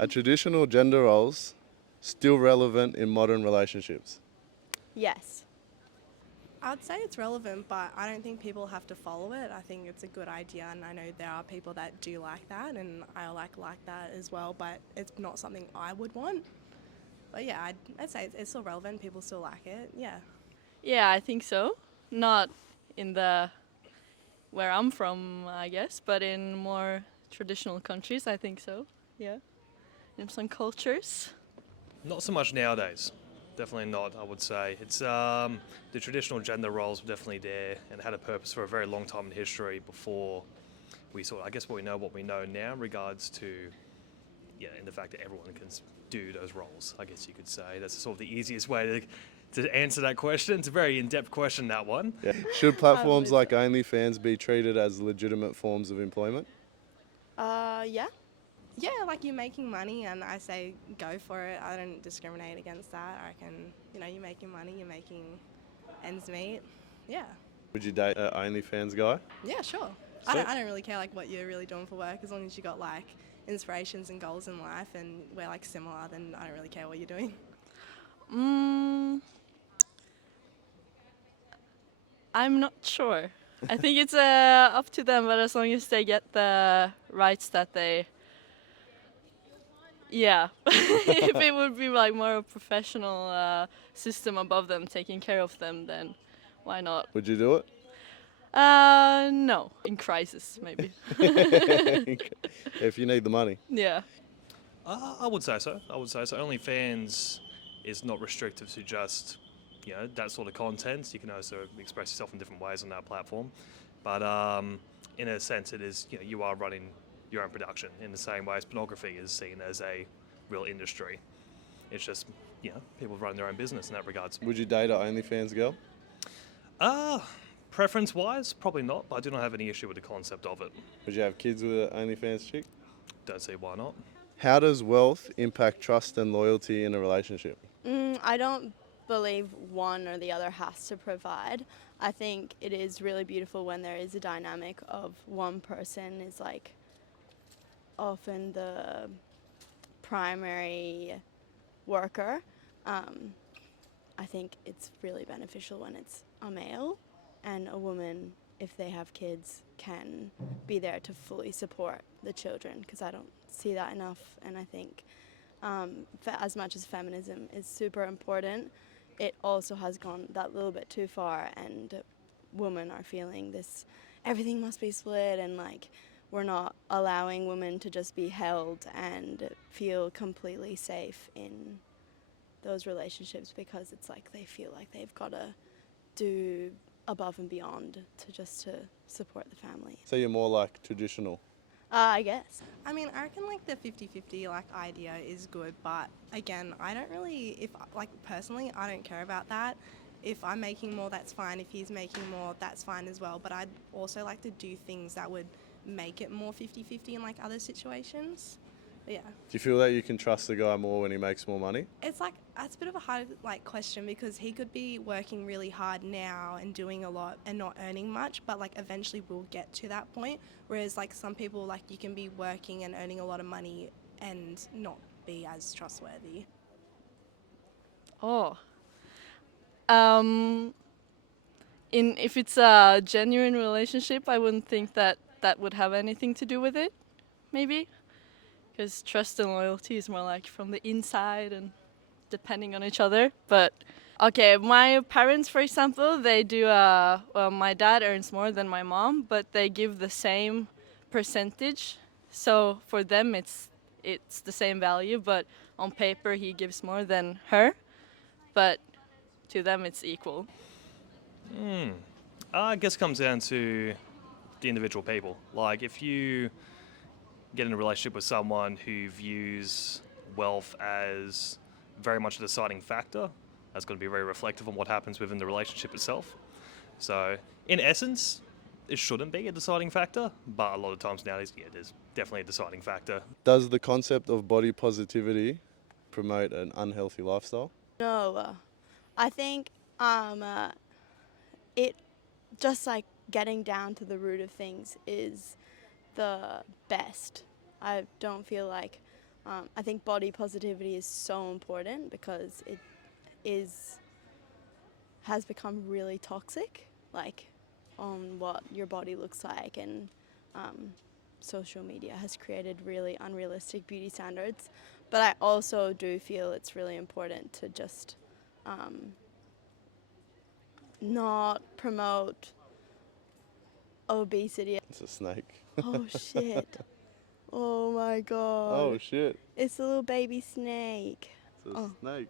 Are traditional gender roles still relevant in modern relationships? Yes. I would say it's relevant, but I don't think people have to follow it. I think it's a good idea, and I know there are people that do like that, and I like that as well, but it's not something I would want. But yeah, I'd say it's still relevant. People still like it, yeah. Yeah, I think so. Not in the where I'm from, I guess, but in more traditional countries, I think so. Yeah, in some cultures. Not so much nowadays. Definitely not, I would say. It's the traditional gender roles were definitely there and had a purpose for a very long time in history before we saw, I guess, what we know now in regards to, in the fact that everyone can do those roles, I guess you could say. That's sort of the easiest way to answer that question. It's a very in-depth question, that one. Yeah. Should platforms like Onlyfans be treated as legitimate forms of employment? Yeah. Yeah, like you're making money, and I say go for it. I don't discriminate against that. I reckon, you're making money, you're making ends meet. Yeah. Would you date an Onlyfans guy? Yeah, sure. I don't really care like what you're really doing for work, as long as you got like inspirations and goals in life and we're like similar, then I don't really care what you're doing. I'm not sure. I think it's up to them, but as long as they get the rights that they... Yeah. If it would be like more a professional system above them taking care of them, then why not? Would you do it? No. In crisis, maybe. If you need the money. Yeah. I would say so. OnlyFans is not restrictive to just, that sort of content. You can also express yourself in different ways on that platform. But in a sense, it is, you are running your own production in the same way as pornography is seen as a real industry. It's just, people running their own business in that regards. Would you date an OnlyFans girl? Preference-wise, probably not, but I do not have any issue with the concept of it. Would you have kids with an OnlyFans chick? Don't see why not. How does wealth impact trust and loyalty in a relationship? I don't believe one or the other has to provide. I think it is really beautiful when there is a dynamic of one person is like often the primary worker. I think it's really beneficial when it's a male and a woman, if they have kids, can be there to fully support the children, because I don't see that enough. And I think as much as feminism is super important, it also has gone that little bit too far, and women are feeling this, everything must be split, and like we're not allowing women to just be held and feel completely safe in those relationships, because it's like they feel like they've got to do above and beyond to support the family. So you're more like traditional? I guess. I mean, I reckon like the 50-50 like idea is good, but again, I don't really, personally, I don't care about that. If I'm making more, that's fine. If he's making more, that's fine as well. But I'd also like to do things that would make it more 50-50 in like other situations. But yeah. Do you feel that you can trust the guy more when he makes more money? It's a bit of a hard question, because he could be working really hard now and doing a lot and not earning much, but like eventually we'll get to that point. Whereas like some people, like you can be working and earning a lot of money and not be as trustworthy. Oh. If it's a genuine relationship, I wouldn't think that would have anything to do with it, maybe. Because trust and loyalty is more like from the inside and depending on each other. But okay, my parents, for example, they do, my dad earns more than my mom, but they give the same percentage. So for them, it's the same value, but on paper, he gives more than her. But to them, it's equal. I guess it comes down to the individual people. Like, if you get in a relationship with someone who views wealth as very much a deciding factor, that's going to be very reflective on what happens within the relationship itself. So, in essence, it shouldn't be a deciding factor, but a lot of times nowadays, there's definitely a deciding factor. Does the concept of body positivity promote an unhealthy lifestyle? No, I think it just like getting down to the root of things is the best. I don't feel like I think body positivity is so important because it has become really toxic, like on what your body looks like, and social media has created really unrealistic beauty standards. But I also do feel it's really important to just not promote obesity. It's a snake. Oh shit. Oh my god. Oh shit! It's a little baby snake. It's a Oh. snake.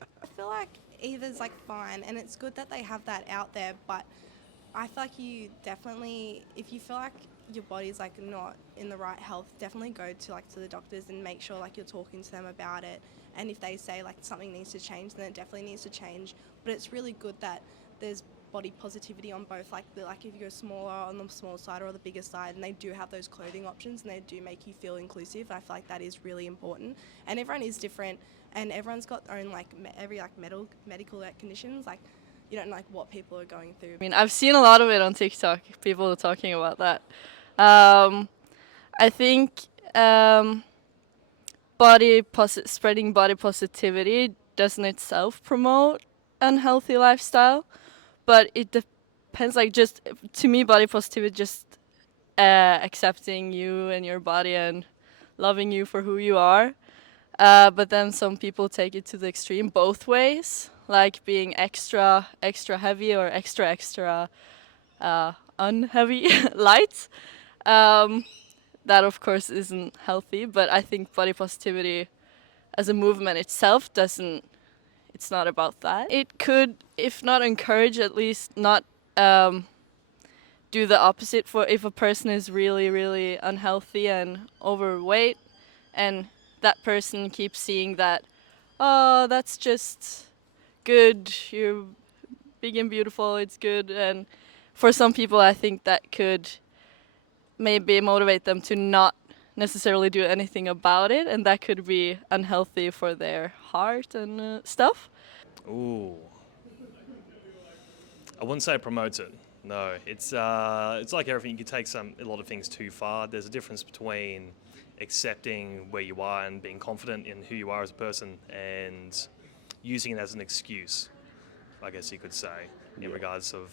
I feel like either's like fine, and it's good that they have that out there, but I feel like you definitely, if you feel like your body's like not in the right health, definitely go to like to the doctors and make sure like you're talking to them about it. And if they say like something needs to change, then it definitely needs to change. But it's really good that there's body positivity on both, like if you go smaller on the small side or the bigger side, and they do have those clothing options and they do make you feel inclusive. I feel like that is really important. And everyone is different, and everyone's got their own like every like medical like, conditions. Like you don't know like what people are going through. I mean, I've seen a lot of it on TikTok, people talking about that. I think spreading body positivity doesn't itself promote unhealthy lifestyle, but it depends. Like, just to me, body positivity just accepting you and your body and loving you for who you are. But then some people take it to the extreme both ways, like being extra heavy or extra unheavy light. That of course isn't healthy, but I think body positivity as a movement itself doesn't. It's not about that. It could, if not encourage, at least not do the opposite. For if a person is really unhealthy and overweight, and that person keeps seeing that, oh, that's just good, you're big and beautiful, it's good. And for some people, I think that could maybe motivate them to not necessarily do anything about it, and that could be unhealthy for their heart and stuff. Ooh. I wouldn't say it promotes it. No, it's like everything. You can take a lot of things too far. There's a difference between accepting where you are and being confident in who you are as a person, and using it as an excuse, I guess you could say, in regards of,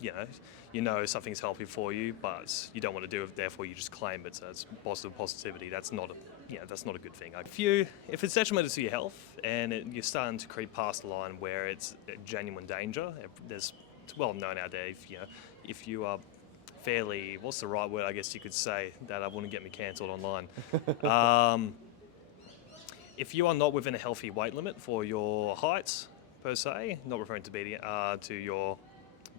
you know something's healthy for you, but you don't want to do it. Therefore, you just claim it. So it's positivity. That's not a good thing. If it's detrimental to your health and you're starting to creep past the line where it's a genuine danger, it's well known out there. If you are fairly, what's the right word? I guess you could say that I wouldn't get me cancelled online. If you are not within a healthy weight limit for your height per se, not referring to your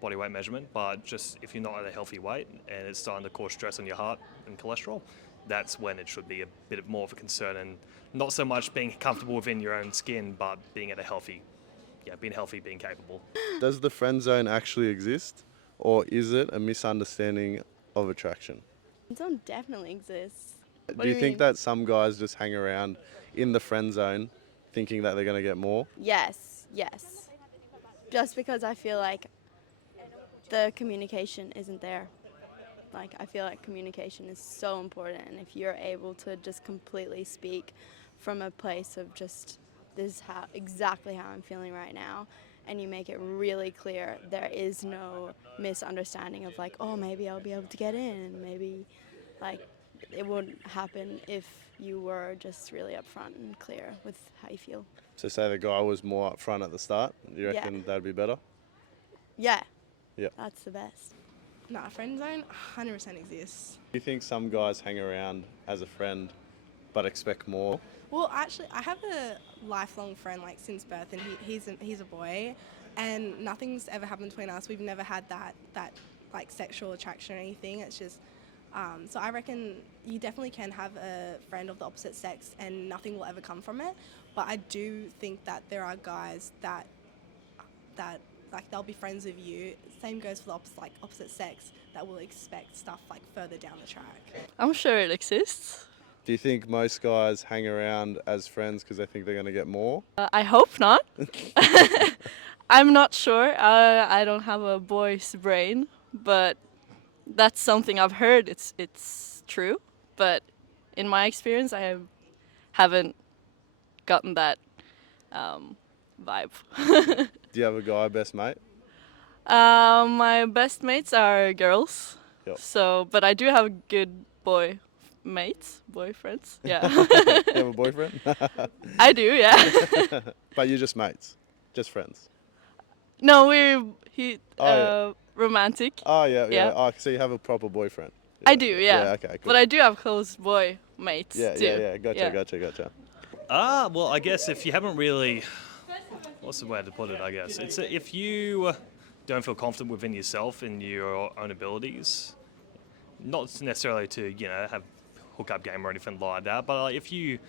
body weight measurement, but just if you're not at a healthy weight and it's starting to cause stress on your heart and cholesterol, that's when it should be a bit more of a concern, and not so much being comfortable within your own skin, but being at a healthy, being healthy, being capable. Does the friend zone actually exist, or is it a misunderstanding of attraction? Friendzone definitely exists. Do you think that some guys just hang around in the friend zone thinking that they're going to get more? Yes. Just because I feel like the communication isn't there. Like, I feel like communication is so important, and if you're able to just completely speak from a place of just, this is exactly how I'm feeling right now, and you make it really clear, there is no misunderstanding of like, oh, maybe I'll be able to get in, maybe, like, it wouldn't happen if you were just really upfront and clear with how you feel. So say the guy was more upfront at the start, do you reckon that'd be better? Yeah. Yeah. That's the best. Nah, friend zone 100% exists. Do you think some guys hang around as a friend but expect more? Well, actually, I have a lifelong friend like since birth, and he's a boy, and nothing's ever happened between us. We've never had that like sexual attraction or anything. It's just so I reckon you definitely can have a friend of the opposite sex and nothing will ever come from it. But I do think that there are guys that like they'll be friends with you. Same goes for the opposite sex, that will expect stuff like further down the track. I'm sure it exists. Do you think most guys hang around as friends because they think they're going to get more? I hope not. I'm not sure. I don't have a boy's brain, but that's something I've heard. It's true, but in my experience, I haven't gotten that vibe. Do you have a guy best mate? My best mates are girls. Yep. So, but I do have good boy mates, boyfriends. Yeah. You have a boyfriend? I do, yeah. But you're just mates, just friends. No, Oh, yeah. romantic. Oh yeah, yeah. Yeah. Oh, so you have a proper boyfriend? I do, yeah. Yeah, okay, cool. But I do have close boy mates Yeah, too. yeah, yeah. Gotcha. Well, I guess if you haven't really, what's the way to put it? I guess it's if you don't feel confident within yourself and your own abilities, not necessarily to have hookup game or anything like that, but if you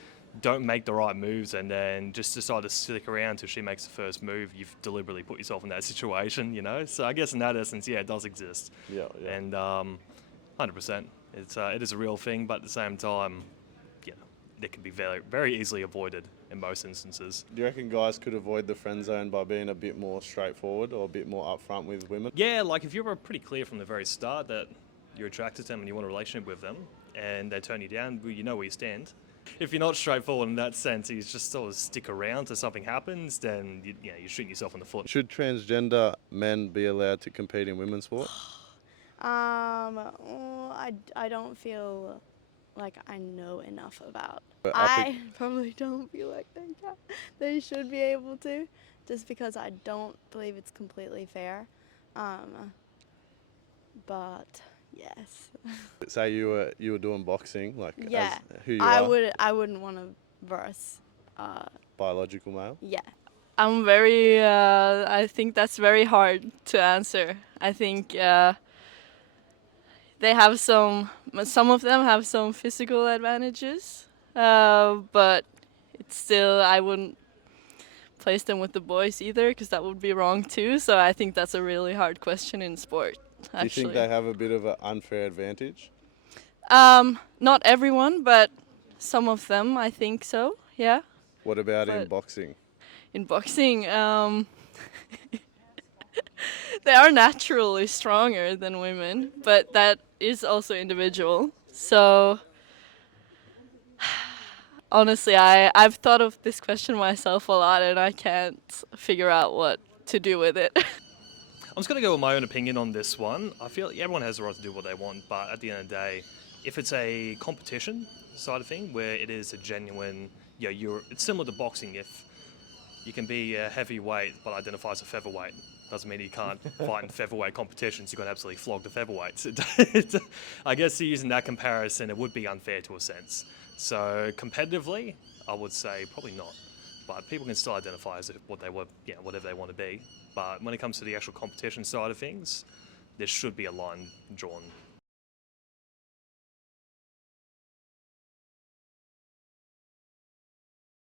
don't make the right moves and then just decide to stick around till she makes the first move, you've deliberately put yourself in that situation, So I guess in that essence, yeah, it does exist. Yeah. And 100%, it is a real thing, but at the same time, it can be very, very easily avoided in most instances. Do you reckon guys could avoid the friend zone by being a bit more straightforward or a bit more upfront with women? Yeah, like if you were pretty clear from the very start that you're attracted to them and you want a relationship with them, and they turn you down, well, you know where you stand. If you're not straightforward in that sense, you just sort of stick around till something happens, then you're shooting yourself in the foot. Should transgender men be allowed to compete in women's sport? I don't feel like I know enough about. But I probably don't feel like they should be able to, just because I don't believe it's completely fair. But yes. Say you were doing boxing, like Yeah. as who you I are, I wouldn't want to verse. biological male. Yeah. I'm very. I think that's very hard to answer. I think they have some. Some of them have some physical advantages, but it's still. I wouldn't place them with the boys either, because that would be wrong too. So I think that's a really hard question in sport. Do you think they have a bit of an unfair advantage? Not everyone, but some of them. I think so. Yeah. What about in But- boxing? In boxing, they are naturally stronger than women, but that is also individual. So honestly, I've thought of this question myself a lot, and I can't figure out what to do with it. I'm just going to go with my own opinion on this one. I feel like everyone has the right to do what they want, but at the end of the day, if it's a competition side of thing where it is a genuine, it's similar to boxing. If you can be a heavyweight but identify as a featherweight, doesn't mean you can't fight in featherweight competitions. You're going to absolutely flog the featherweights. I guess using that comparison, it would be unfair to a sense. So competitively, I would say probably not. But people can still identify as what they were, whatever they want to be. But when it comes to the actual competition side of things, there should be a line drawn